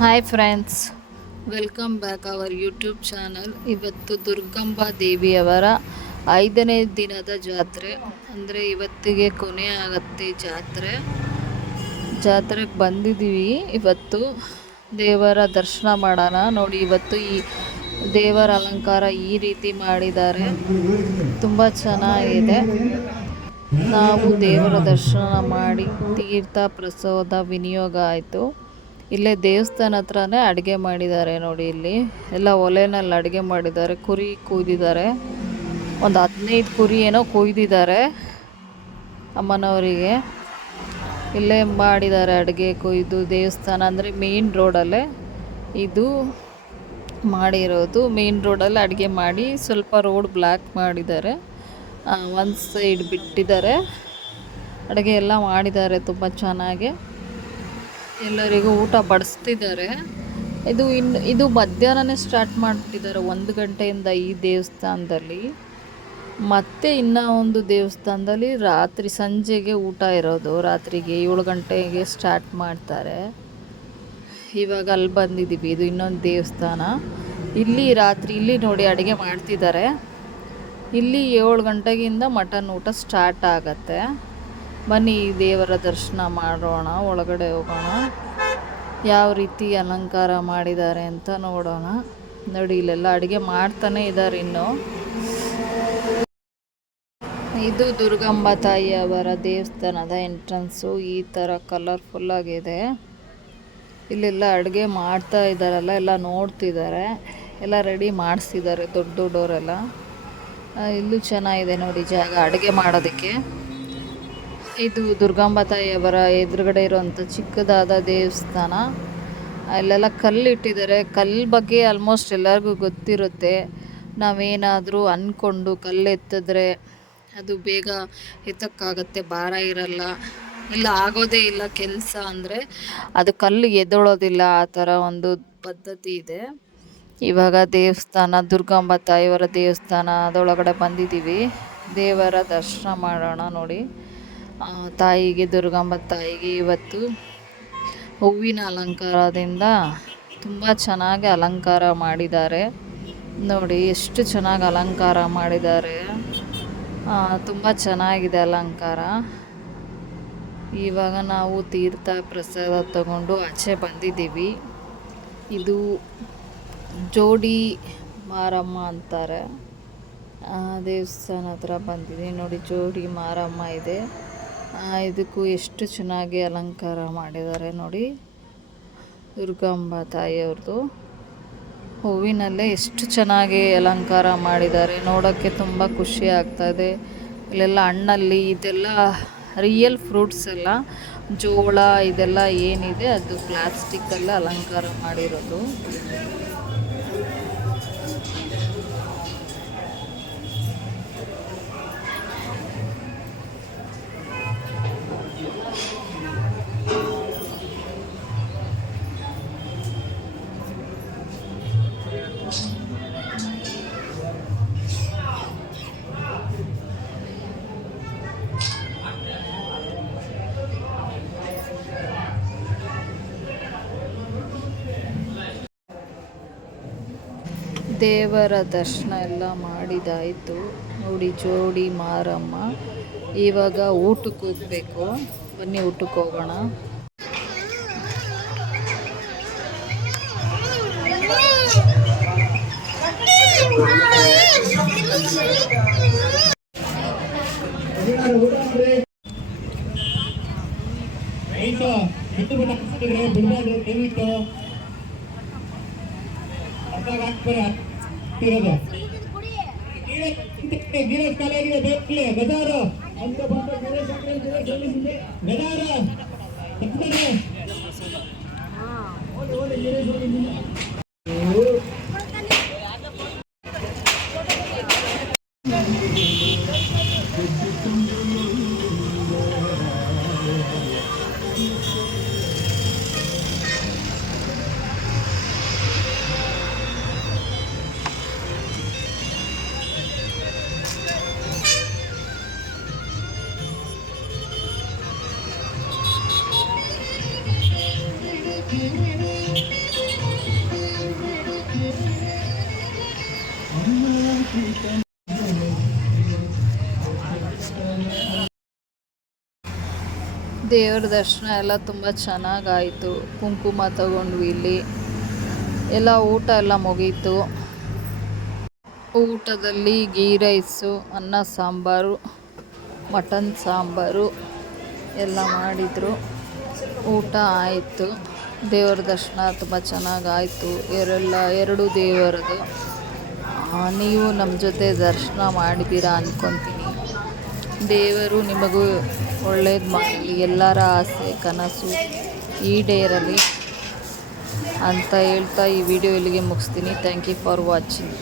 Hi friends, welcome back our YouTube channel. ಇವತ್ತು ದುರ್ಗಂಬಾ ದೇವಿಯವರ 5ನೇ ದಿನದ ಜಾತ್ರೆ, ಅಂದರೆ ಇವತ್ತಿಗೆ ಕೊನೆ ಆಗತ್ತೆ ಜಾತ್ರೆಗೆ ಬಂದಿದ್ದೀವಿ. ಇವತ್ತು ದೇವರ ದರ್ಶನ ಮಾಡೋಣ. ನೋಡಿ, ಇವತ್ತು ಈ ದೇವರ ಅಲಂಕಾರ ಈ ರೀತಿ ಮಾಡಿದ್ದಾರೆ, ತುಂಬ ಚೆನ್ನಾಗಿದೆ. ನಾವು ದೇವರ ದರ್ಶನ ಮಾಡಿ ತೀರ್ಥ ಪ್ರಸಾದ ವಿನಿಯೋಗ ಆಯಿತು. ಇಲ್ಲೇ ದೇವಸ್ಥಾನ ಹತ್ರನೇ ಅಡುಗೆ ಮಾಡಿದ್ದಾರೆ. ನೋಡಿ, ಇಲ್ಲಿ ಎಲ್ಲ ಒಲೆನಲ್ಲಿ ಅಡುಗೆ ಮಾಡಿದ್ದಾರೆ. ಕುರಿ ಕೊಯ್ದಿದ್ದಾರೆ, ಒಂದು 15 ಕುರಿ ಏನೋ ಕೊಯ್ದಿದ್ದಾರೆ ಅಮ್ಮನವರಿಗೆ. ಇಲ್ಲೇ ಮಾಡಿದ್ದಾರೆ ಅಡುಗೆ ಕೊಯ್ದು. ದೇವಸ್ಥಾನ ಅಂದರೆ ಮೇನ್ ರೋಡಲ್ಲೇ ಇದು ಮಾಡಿರೋದು. ಮೇನ್ ರೋಡಲ್ಲಿ ಅಡುಗೆ ಮಾಡಿ ಸ್ವಲ್ಪ ರೋಡ್ ಬ್ಲಾಕ್ ಮಾಡಿದ್ದಾರೆ, ಒಂದು ಸೈಡ್ ಬಿಟ್ಟಿದ್ದಾರೆ. ಅಡುಗೆ ಎಲ್ಲ ಮಾಡಿದ್ದಾರೆ ತುಂಬ ಚೆನ್ನಾಗಿ. ಎಲ್ಲರಿಗೂ ಊಟ ಬಡಿಸ್ತಿದ್ದಾರೆ. ಇದು ಮಧ್ಯಾಹ್ನನೇ ಸ್ಟಾರ್ಟ್ ಮಾಡಿಬಿಟ್ಟಿದ್ದಾರೆ, 1 ಗಂಟೆಯಿಂದ ಈ ದೇವಸ್ಥಾನದಲ್ಲಿ. ಮತ್ತೆ ಇನ್ನೂ ಒಂದು ದೇವಸ್ಥಾನದಲ್ಲಿ ರಾತ್ರಿ ಸಂಜೆಗೆ ಊಟ ಇರೋದು. ರಾತ್ರಿಗೆ 7 ಗಂಟೆಗೆ ಸ್ಟಾರ್ಟ್ ಮಾಡ್ತಾರೆ. ಇವಾಗ ಅಲ್ಲಿ ಬಂದಿದ್ದೀವಿ, ಇದು ಇನ್ನೊಂದು ದೇವಸ್ಥಾನ. ಇಲ್ಲಿ ನೋಡಿ ಅಡುಗೆ ಮಾಡ್ತಿದ್ದಾರೆ. ಇಲ್ಲಿ 7 ಗಂಟೆಗಿಂತ ಮಟನ್ ಊಟ ಸ್ಟಾರ್ಟ್ ಆಗತ್ತೆ. ಬನ್ನಿ ದೇವರ ದರ್ಶನ ಮಾಡೋಣ, ಒಳಗಡೆ ಹೋಗೋಣ. ಯಾವ ರೀತಿ ಅಲಂಕಾರ ಮಾಡಿದ್ದಾರೆ ಅಂತ ನೋಡೋಣ. ನೋಡಿ, ಇಲ್ಲೆಲ್ಲ ಅಡುಗೆ ಮಾಡ್ತಾನೆ ಇದ್ದಾರೆ ಇನ್ನು. ಇದು ದುರ್ಗಂಬಾ ತಾಯಿಯವರ ದೇವಸ್ಥಾನದ ಎಂಟ್ರೆನ್ಸು. ಈ ಥರ ಕಲರ್ಫುಲ್ ಆಗಿದೆ. ಇಲ್ಲೆಲ್ಲ ಅಡುಗೆ ಮಾಡ್ತಾ ಇದ್ದಾರಲ್ಲ, ಎಲ್ಲ ನೋಡ್ತಿದ್ದಾರೆ. ಎಲ್ಲ ರೆಡಿ ಮಾಡಿಸಿದ್ದಾರೆ, ದೊಡ್ಡವರೆಲ್ಲ. ಇಲ್ಲೂ ಚೆನ್ನಾಗಿದೆ ನೋಡಿ ಜಾಗ ಅಡುಗೆ ಮಾಡೋದಕ್ಕೆ. ಇದು ದುರ್ಗಾಂಬಾ ತಾಯಿಯವರ ಎದುರುಗಡೆ ಇರುವಂಥ ಚಿಕ್ಕದಾದ ದೇವಸ್ಥಾನ. ಅಲ್ಲೆಲ್ಲ ಕಲ್ಲು ಇಟ್ಟಿದ್ದಾರೆ. ಕಲ್ಲು ಬಗ್ಗೆ ಆಲ್ಮೋಸ್ಟ್ ಎಲ್ಲರಿಗೂ ಗೊತ್ತಿರುತ್ತೆ. ನಾವೇನಾದರೂ ಅಂದ್ಕೊಂಡು ಕಲ್ಲು ಎತ್ತಿದ್ರೆ ಅದು ಬೇಗ ಎತ್ತಕ್ಕಾಗತ್ತೆ, ಭಾರ ಇರಲ್ಲ. ಇಲ್ಲ ಆಗೋದೇ ಇಲ್ಲ ಕೆಲಸ ಅಂದರೆ ಅದು ಕಲ್ಲು ಎದ್ದೊಳೋದಿಲ್ಲ. ಆ ಥರ ಒಂದು ಪದ್ಧತಿ ಇದೆ. ಇವಾಗ ದೇವಸ್ಥಾನ, ದುರ್ಗಾಂಬಾ ತಾಯಿಯವರ ದೇವಸ್ಥಾನ ಅದರೊಳಗಡೆ ಬಂದಿದ್ದೀವಿ. ದೇವರ ದರ್ಶನ ಮಾಡೋಣ. ನೋಡಿ, ತಾಯಿಗೆ, ದುರ್ಗಾಂಬಾ ತಾಯಿಗೆ ಇವತ್ತು ಹೂವಿನ ಅಲಂಕಾರದಿಂದ ತುಂಬ ಚೆನ್ನಾಗಿ ಅಲಂಕಾರ ಮಾಡಿದ್ದಾರೆ. ನೋಡಿ ಎಷ್ಟು ಚೆನ್ನಾಗಿ ಅಲಂಕಾರ ಮಾಡಿದ್ದಾರೆ, ತುಂಬ ಚೆನ್ನಾಗಿದೆ ಅಲಂಕಾರ. ಇವಾಗ ನಾವು ತೀರ್ಥ ಪ್ರಸಾದ ತಗೊಂಡು ಆಚೆ ಬಂದಿದ್ದೀವಿ. ಇದು ಜೋಡಿ ಮಾರಮ್ಮ ಅಂತಾರೆ. ದೇವಸ್ಥಾನ ಹತ್ರ ಬಂದಿದ್ದೀವಿ. ನೋಡಿ, ಜೋಡಿ ಮಾರಮ್ಮ ಇದೆ. ಇದಕ್ಕೂ ಎಷ್ಟು ಚೆನ್ನಾಗಿ ಅಲಂಕಾರ ಮಾಡಿದ್ದಾರೆ ನೋಡಿ. ದುರ್ಗಾಂಬಾ ತಾಯಿಯವ್ರದ್ದು ಹೂವಿನಲ್ಲೇ ಎಷ್ಟು ಚೆನ್ನಾಗಿ ಅಲಂಕಾರ ಮಾಡಿದ್ದಾರೆ. ನೋಡೋಕ್ಕೆ ತುಂಬ ಖುಷಿ ಆಗ್ತಾಯಿದೆ. ಇಲ್ಲೆಲ್ಲ ಹಣ್ಣಲ್ಲಿ ಇದೆಲ್ಲ ರಿಯಲ್ ಫ್ರೂಟ್ಸ್ ಎಲ್ಲ, ಜೋಳ ಇದೆಲ್ಲ ಏನಿದೆ ಅದು ಪ್ಲಾಸ್ಟಿಕ್ಕಲ್ಲಿ ಅಲಂಕಾರ ಮಾಡಿರೋದು. ದೇವರ ದರ್ಶನ ಎಲ್ಲ ಮಾಡಿದಾಯಿತು. ನೋಡಿ, ಜೋಡಿ ಮಾರಮ್ಮ. ಇವಾಗ ಊಟಕ್ಕೆ ಹೋಗಬೇಕು. ಬನ್ನಿ ಊಟಕ್ಕೆ ಹೋಗೋಣ. ದೇವ್ರ ದರ್ಶನ ಎಲ್ಲ ತುಂಬ ಚೆನ್ನಾಗಾಯಿತು. ಕುಂಕುಮ ತಗೊಂಡ್ವಿ ಇಲ್ಲಿ. ಎಲ್ಲ ಊಟ ಎಲ್ಲ ಮುಗೀತು. ಊಟದಲ್ಲಿ ಗೀ ರೈಸು, ಅನ್ನ ಸಾಂಬಾರು, ಮಟನ್ ಸಾಂಬಾರು ಎಲ್ಲ ಮಾಡಿದರು. ಊಟ ಆಯಿತು. ದೇವ್ರ ದರ್ಶನ ತುಂಬ ಚೆನ್ನಾಗಾಯಿತು. ಎರಡು ದೇವರದು. ನೀವು ನಮ್ಮ ಜೊತೆ ದರ್ಶನ ಮಾಡಿದ್ದೀರಾ ಅಂದ್ಕೊತೀನಿ. ದೇವರು ನಿಮಗೂ ಒಳ್ಳೇದು ಮಾಡಲಿ, ಎಲ್ಲರ ಆಸೆ ಕನಸು ಈಡೇರಲಿ ಅಂತ ಹೇಳ್ತಾ ಈ ವಿಡಿಯೋ ಇಲ್ಲಿಗೆ ಮುಗಿಸ್ತೀನಿ. Thank you for watching.